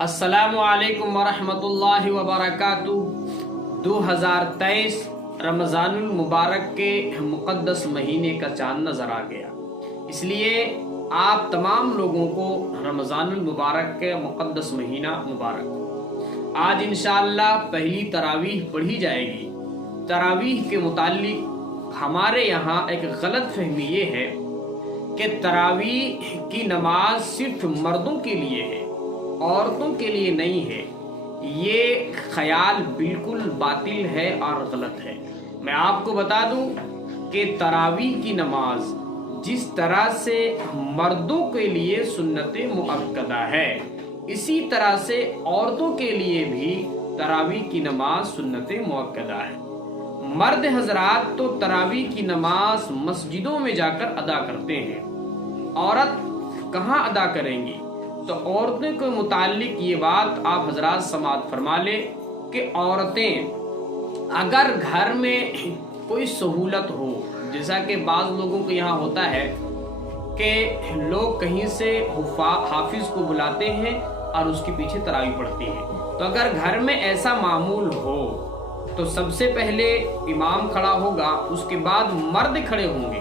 अस्सलामु अलैकुम वरहमतुल्लाहि वबरकातुहू। 2023 रमज़ानुल मुबारक के मुक़द्दस महीने का चाँद नज़र आ गया, इसलिए आप तमाम लोगों को रमज़ानुल मुबारक के मुक़द्दस महीना मुबारक। आज इंशाअल्लाह पहली तरावीह पढ़ी जाएगी। तरावीह के मुताल्लिक हमारे यहाँ एक गलत फहमी ये है कि तरावीह की नमाज सिर्फ मर्दों के लिए है, औरतों के लिए नहीं है। ये ख्याल बिल्कुल बातिल है और गलत है। मैं आपको बता दूं कि तरावीह की नमाज जिस तरह से मर्दों के लिए सुन्नत मुअक्कदा है, इसी तरह से औरतों के लिए भी तरावीह की नमाज सुन्नत मुअक्कदा है। मर्द हजरात तो तरावीह की नमाज मस्जिदों में जाकर अदा करते हैं, औरत कहाँ अदा करेंगी? तो औरतों के मुतालिक ये बात आप हजरात समाअत फरमा ले कि औरतें अगर घर में कोई सहूलत हो, जैसा कि बाज़ लोगों को यहाँ होता है कि लोग कहीं से हाफिज को बुलाते हैं और उसके पीछे तरावी पढ़ती हैं, तो अगर घर में ऐसा मामूल हो तो सबसे पहले इमाम खड़ा होगा, उसके बाद मर्द खड़े होंगे,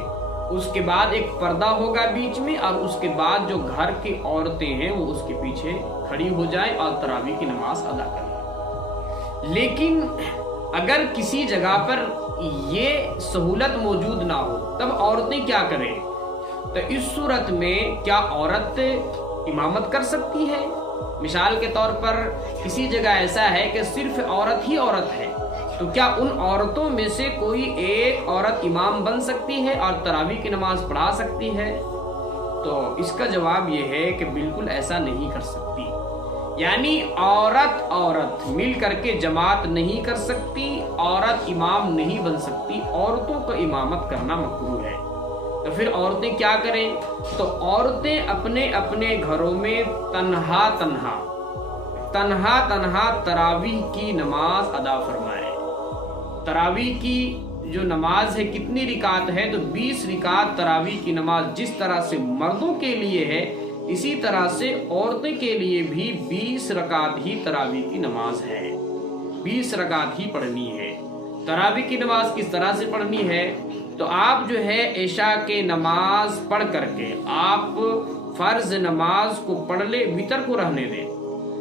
उसके बाद एक पर्दा होगा बीच में, और उसके बाद जो घर की औरतें हैं वो उसके पीछे खड़ी हो जाएं और तरावी की नमाज अदा करें। लेकिन अगर किसी जगह पर ये सहूलत मौजूद ना हो, तब औरतें क्या करें? तो इस सूरत में क्या औरत इमामत कर सकती है? मिसाल के तौर पर किसी जगह ऐसा है कि सिर्फ औरत ही औरत है, तो क्या उन औरतों में से कोई एक औरत इमाम बन सकती है और तरावीह की नमाज पढ़ा सकती है? तो इसका जवाब यह है कि बिल्कुल ऐसा नहीं कर सकती। यानी औरत मिल करके जमात नहीं कर सकती, औरत इमाम नहीं बन सकती, औरतों को इमामत करना मकरूह है। तो फिर औरतें क्या करें? तो औरतें अपने अपने घरों में तन्हा तन्हा तरावीह की नमाज अदा फरमाएं। तरावीह की जो नमाज है कितनी रिकात है? तो 20 रिकात तरावीह की नमाज जिस तरह से मर्दों के लिए है, इसी तरह से औरतों के लिए भी 20 रकात ही तरावीह की नमाज है। 20 रकात ही पढ़नी है। तरावीह की नमाज किस तरह से पढ़नी है? तो आप जो है इशा के नमाज पढ़ करके आप फर्ज नमाज को पढ़ ले, वितर को रहने दें,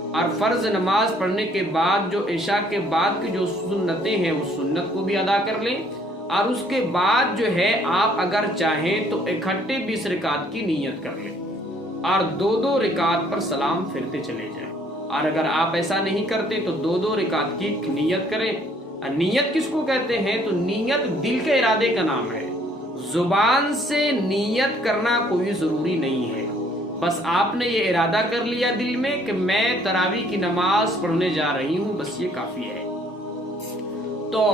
और फर्ज नमाज पढ़ने के बाद जो इशा के बाद की जो सुन्नतें हैं उस सुन्नत को भी अदा कर लें, और उसके बाद जो है आप अगर चाहें तो इकट्ठे 20 रिकात की नीयत कर लें और 2-2 रिकात पर सलाम फिरते चले जाएं। और अगर आप ऐसा नहीं करते तो 2-2 रिकात की नीयत करें। नीयत किसको कहते हैं? तो नीयत दिल के इरादे का नाम है। जुबान से नीयत करना कोई जरूरी नहीं है, बस आपने ये इरादा कर लिया दिल में कि मैं तरावीह की नमाज पढ़ने जा रही हूं, बस ये काफी है। तो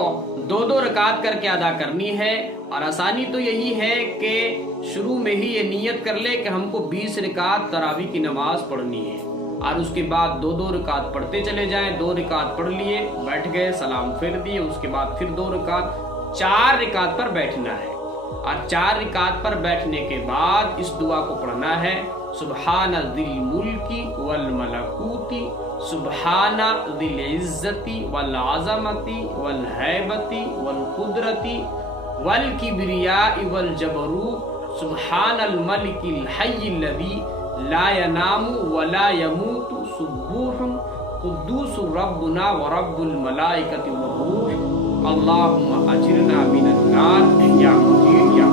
2-2 रकात करके अदा करनी है, और आसानी तो यही है कि शुरू में ही ये नीयत कर ले कि हमको 20 रकात तरावीह की नमाज पढ़नी है, और उसके बाद 2-2 रकात पढ़ते चले जाएं। 2 रकात पढ़ लिए, बैठ गए, सलाम फिर दिए, उसके बाद फिर 2 रकात, 4 रकात पर बैठना है। और 4 रिकात पर बैठने के बाद इस दुआ को पढ़ना है, सुब्हाना दिल मुल्की वल मलकूती, सुब्हाना दिल इज्जती वल आज़मती वल हैबती वल कुदरती वल किब्रियाई वल जबरूत, सुब्हानल मलिकिल हय्यिल लज़ी ला यनामु वला यमूतु, सुब्बूहुन कुद्दूसुर रब्बुना व रब्बुल मलाइकति वर्रूह, अल्लाहुम्मा अजिरना मिनन नार या मुजीर या।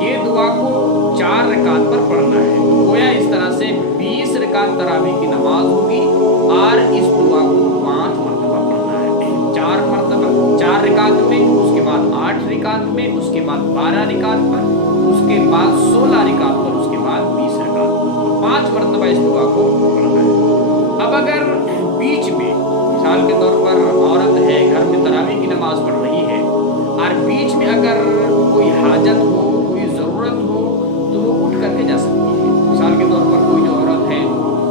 ये दुआ को 4 रकात पर पढ़ना है। गोया इस तरह से 20 रकात तरावीह की नमाज होगी, और इस दुआ को 5 मरतबा पढ़ना है। 4 मरतबा 4 रकात में, उसके बाद 8 रकात में, उसके बाद 12 रकात पर, उसके बाद 16 रकात पर, उसके बाद 20 रकात पर, 5 मरतबा इस दुआ को पढ़ना है। अब अगर बीच में मिसाल के तौर पर औरत है, घर में तरावीह की नमाज पढ़ रही है, और बीच में अगर कोई हाजत हो, कोई ज़रूरत हो, तो वो उठ करके जा सकती है। मिसाल के तौर पर कोई जो औरत है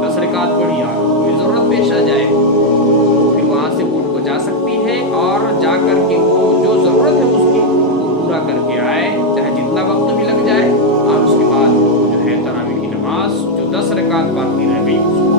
10 रकात पढ़ी, और कोई ज़रूरत पेश आ जाए, तो फिर वहाँ से उठ को जा सकती है, और जा करके वो जो ज़रूरत है उसकी वो पूरा करके आए, चाहे जितना वक्त भी लग जाए, और उसके बाद जो है तरावीह की नमाज जो 10 रकात बाकी रह गई उसको